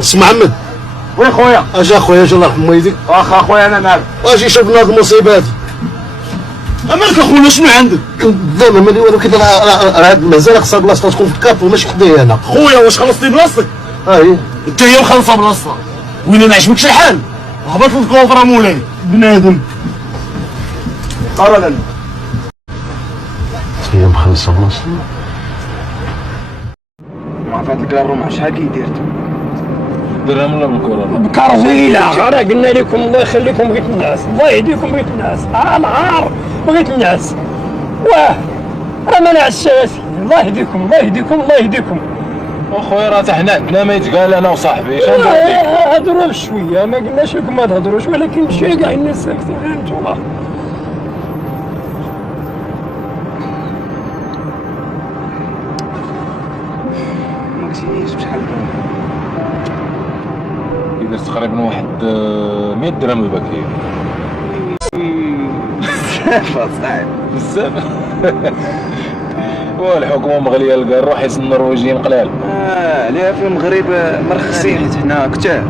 اسم محمد. وين خويا؟ اجي اخويا اجي الله يرحم والديك. واخا اخويا انا مالك؟ اجي شوف لنا هاد المصيبه هادي. مالك اخويا شنو عندك؟ الظلم مالي والو كي راه مازال خصها بلاصتها تكون في الكابو ماشي حدايا انا. خويا واش خلصتي بلاصتك؟ هي انت هي مخلصه بلاصتها وين ما عجبكش الحال هبط للكونطرا مولاي بنادم. قرا لنا هي مخلصه بلاصتها. عرفت لك الرمح شحال كي درت؟ درهم ولا بالكره؟ بكرزيلة. راه قلنا لكم الله يخليكم بغيت الناس، الله يهديكم بغيت الناس، نهار بغيت الناس. واه راه ما نعساش، الله يهديكم الله يهديكم الله يهديكم. اخويا راه حنا عندنا ما يتقال انا وصاحبي اش ندير لك؟ هضروا بشويه ما قلناش لكم ما تهضروش ولكن ماشي كاع الناس ساكتين غير نتوما. ما قلتيليش بشحال درت تقريبا واحد 100 درهم الباكيه. بزاف صعيب بزاف. والحكومه مغليه الكار حيت النرويجيين قلال. عليها في المغرب مرخصين حيت حنا كتار.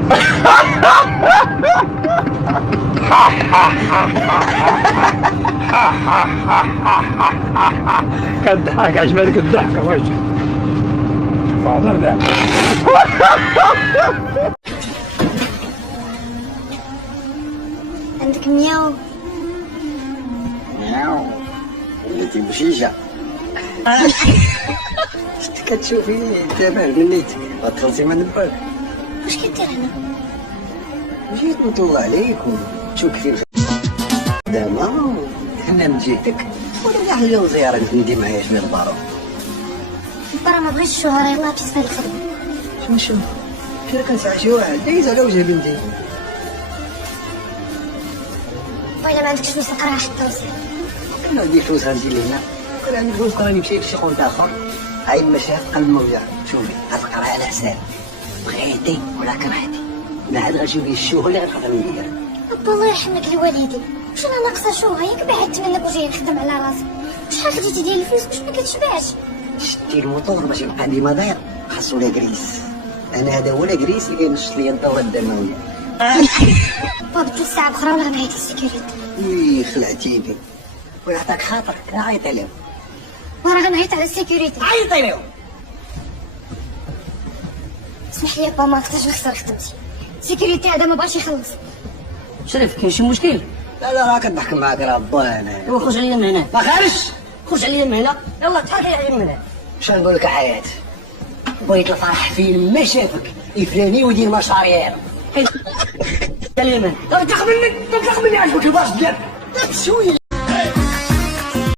كضحك عجبتك الضحكه واش؟ فاضل ذاك. عندك مياو وليتي بشيشه. شتي كتشوفي تابع منيتك غتخلصي من الباك. واش كدير هنا؟ جيت نطلع عليك ونشوف كيف دابا حنا من جهتك ولا كاع اليوم زياره ندي معايا شويه البارو. برا ما بغيتش الشهرة يلاه تيسنى الخدمة. شنو كي كنسعى شي واحد دايز على وجه بنتي. وإلا ما عندكش فلوس نقراها حتى وصل. كان عندي فلوس غنجي لهنا كان عندي فلوس راني مشيت لشي خونت اخر عين مشاهد قلب ما وجع. شوفي غتقرا على حساب بغيتي ولا كرهتي ما عاد غنشوفي الشوهه اللي غنقدر ندير. ربي الله يرحمك لوالدي، واش انا ناقصه شوهة ياك بعدت منك وجاي نخدم على راسي. شحال خديتي ديال الفلوس باش ما كتشبعش؟ شتي الموتور باش يبقى ديما داير خاصو لا كريس. انا هذا هو لا كريس اللي نشط لي الدوره الدمويه. بابا 3 ساعات اخرى ولا غنعيط للسيكوريتي. وي خلعتيني ويعطاك خاطرك عيطي لهم. وراه غنعيط على السيكوريتي. عيطي لهم. اسمح لي بابا ما نقدرش نخسر خدمتي. السيكوريتي هذا ما بغاش يخلص. شريف كاين شي مشكل؟ لا لا راه كنضحك معاك راه با انا. ايوا خرج عليا من هنا. ما خارج. خرج عليا من هنا يلا تحركي عليا من هنا. واش نقول لك حياة بغيت الفرح فين ما شافك يفلاني ويدير مشاريع. عليا من هنا. تاخذ مني عجبك الباش ديالك شويه.